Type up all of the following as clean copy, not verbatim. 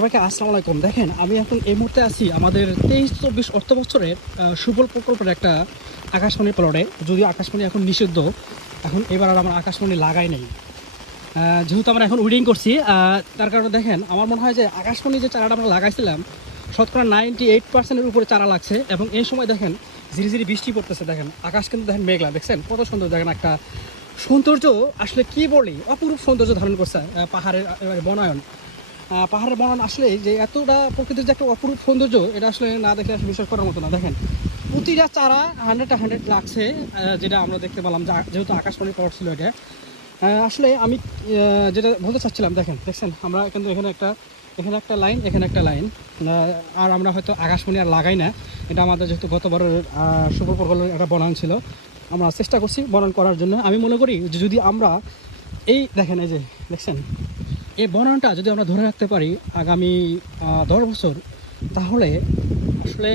সবাইকে আসসালামু আলাইকুম। দেখেন আমি এখন এই মুহূর্তে আছি আমাদের 23-24 অর্থ বছরের সুফল প্রকল্পের একটা আকাশমণি প্লটে। যদিও আকাশমণি এখন নিষিদ্ধ, এখন এবার আর আমার আকাশমণি লাগাই নেই, যেহেতু আমরা এখন উইডিং করছি। তার কারণে দেখেন আমার মনে হয় যে আকাশমণি যে চারাটা আমরা লাগাইছিলাম শতকরা 98%-এর উপরে চারা লাগছে। এবং এই সময় দেখেন ধীরে ধীরে বৃষ্টি পড়তেছে। দেখেন আকাশ কিন্তু দেখেন মেঘলা, দেখছেন কত সুন্দর। দেখেন একটা সৌন্দর্য, আসলে কি বলি, অপরূপ সৌন্দর্য ধারণ করছে পাহাড়ের বনায়ন। পাহাড়ের বনায়ন আসলে যে এতটা প্রকৃতির যে একটা অপরূপ সৌন্দর্য, এটা আসলে না দেখলে আসলে বিশ্বাস করার মতো না। দেখেন প্রতিটা চারা 100 লাগছে, যেটা আমরা দেখতে পেলাম, যেহেতু আকাশমণি প্লট ছিল এটা। আসলে আমি যেটা বলতে চাচ্ছিলাম, দেখছেন আমরা কিন্তু এখানে একটা লাইন, এখানে একটা লাইন, আর আমরা হয়তো আকাশমণি আর লাগাই না। এটা আমাদের যেহেতু গতবারের সুফল প্রকল্পের একটা বনায়ন ছিল, আমরা চেষ্টা করছি বনায়ন করার জন্য। আমি মনে করি যে যদি আমরা এই দেখেন, এই যে দেখছেন এই বনায়নটা যদি আমরা ধরে রাখতে পারি আগামী 10 বছর, তাহলে আসলে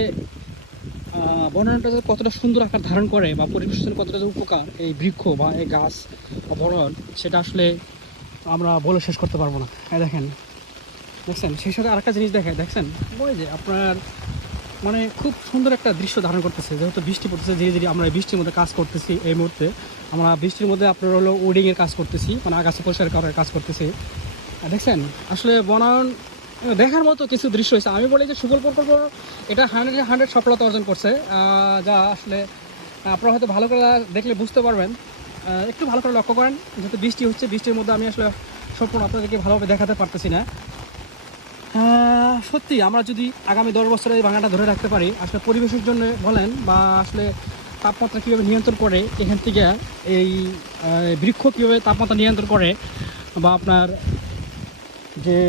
বনায়নটা যে কতটা সুন্দর আকার ধারণ করে বা পরিবেশের জন্য কতটা যে উপকার এই বৃক্ষ বা এই গাছ বা বনায়ন, সেটা আসলে আমরা বলে শেষ করতে পারবো না। দেখছেন সেই সাথে আরেকটা জিনিস দেখছেন ওই যে আপনার মানে খুব সুন্দর একটা দৃশ্য ধারণ করতেছে। যেহেতু বৃষ্টি পড়তেছে ধীরে ধীরে, আমরা এই বৃষ্টির মধ্যে কাজ করতেছি। এই মুহূর্তে আমরা বৃষ্টির মধ্যে আপনার হলো উডিংয়ের কাজ করতেছি, মানে আগাছা পরিষ্কার করার কাজ করতেছি। দেখছেন আসলে বনায়ন দেখার মতো কিছু দৃশ্য হয়েছে। আমি বলি যে সুফল প্রকল্প এটা 100 সফলতা অর্জন করছে, যা আসলে আপনারা হয়তো ভালো করে দেখলে বুঝতে পারবেন। একটু ভালো করে লক্ষ্য করেন, যেহেতু বৃষ্টি হচ্ছে, বৃষ্টির মধ্যে আমি আসলে সম্পূর্ণ আপনাদেরকে ভালোভাবে দেখাতে পারতেছি না। সত্যি আমরা যদি আগামী 10 বছরে এই বাগানটা ধরে রাখতে পারি, আসলে পরিবেশের জন্য বলেন বা আসলে তাপমাত্রা কীভাবে নিয়ন্ত্রণ করে, এখান থেকে এই বৃক্ষ কীভাবে তাপমাত্রা নিয়ন্ত্রণ করে, বা আপনার যে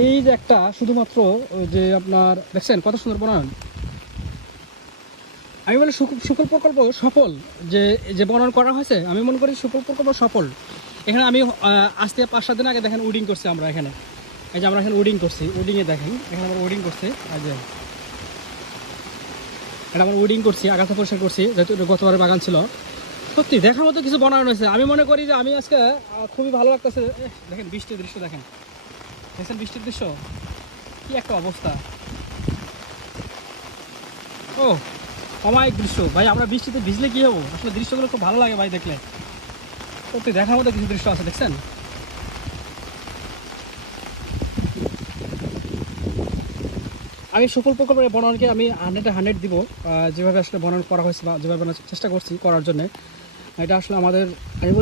এই যে একটা শুধুমাত্র যে আপনার দেখছেন কত সুন্দর বনায়ন। আমি বলি সুফল প্রকল্প সফল, যে যে বনায়ন করা হয়েছে, আমি মনে করি সুফল প্রকল্প সফল। এখানে আমি আজকে 5-7 দিন আগে দেখেন উডিং করছি আমরা এখানে। এই যে আমরা এখানে উডিং করছি, উডিংয়ে দেখেন এখানে আমরা উডিং করছি। আর যে এটা আমরা উডিং করছি, আগাছা পরিষ্কার করছি, যেহেতু গতবারের বাগান ছিল। সত্যি দেখার মতো কিছু বনায়ন হয়েছে। আমি মনে করি যে আমি আজকে খুবই ভালো লাগতেছে। দেখেন বৃষ্টির দৃশ্য, দেখেন বৃষ্টির দৃশ্য, কি একটা অবস্থা। ও অমায়িক দৃশ্য ভাই, আমরা বৃষ্টিতে ভিজলে কি হবো, আসলে দৃশ্যগুলো খুব ভালো লাগে ভাই দেখলে। সত্যি দেখার মতো কিছু দৃশ্য আছে, দেখছেন। আমি সুফল প্রকল্পের বনায়নকে আমি 100 দিব, যেভাবে আসলে বনায়ন করা হয়েছে বা যেভাবে চেষ্টা করছি করার জন্য। এটা আসলে আমাদের, আমি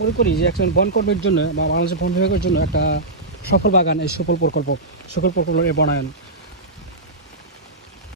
মনে করি যে একজন বনকর্মীর জন্য বা বাংলাদেশের বন বিভাগের জন্য একটা সফল বাগান এই সুফল প্রকল্পের বনায়ন।